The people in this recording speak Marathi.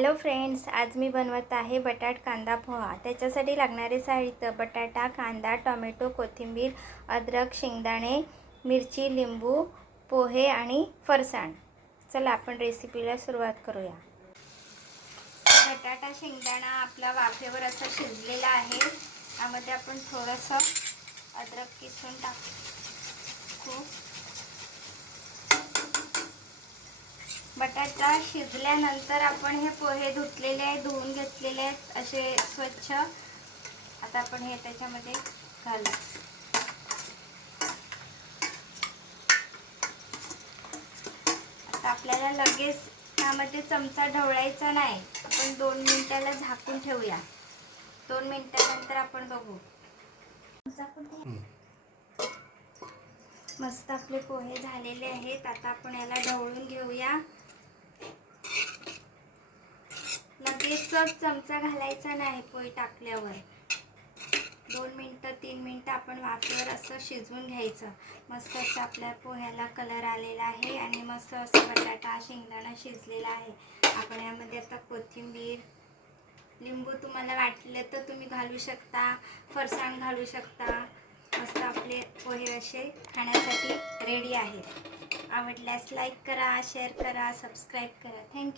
हॅलो फ्रेंड्स, आज मी बनवत आहे बटाट कांदा पोहा। त्याच्यासाठी लागणारे साहित्य: बटाटा, कांदा, टोमॅटो, कोथिंबीर, अद्रक, शेंगदाणे, मिरची, लिंबू, पोहे आणि फरसाण। चला आपण रेसिपीला सुरुवात करूया। बटाटा शेंगदाणा आपला वाफेवर असा शिजलेला आहे। यामध्ये आपण थोडंसं अद्रक किसून टाकू। बटाटा शिजल्यानंतर आपण हे पोहे धुवून घेतलेले आहेत असे स्वच्छ। आता आपण हे त्याच्यामध्ये घालू। आता आपल्याला लगेच यामध्ये चमचा ढवळायचा नाही, आपण 2 मिनिटाला झाकून ठेवूया। 2 मिनिटानंतर आपण बघू। मस्त आपले पोहे झालेले आहेत। आता आपण याला ढवळून घेऊया। लगेचच चमचा घालायचा नाही पोहे टाकल्यावर। 2 मिनिटं 3 मिनिटं आपण वाफेवर असं शिजवून घ्यायचं। मस्त असं आपल्या पोह्याला कलर आलेला आहे आणि मस्त असं बटाटा शेंगदाणा शिजलेला आहे। आपण यामध्ये आता कोथिंबीर, लिंबू तुम्हाला वाटले तर तुम्ही घालू शकता, फरसाण घालू शकता। मस्त आपले पोहे असे खाण्यासाठी रेडी आहेत। आवडल्यास लाईक करा, शेअर करा, सबस्क्राईब करा। थँक्यू।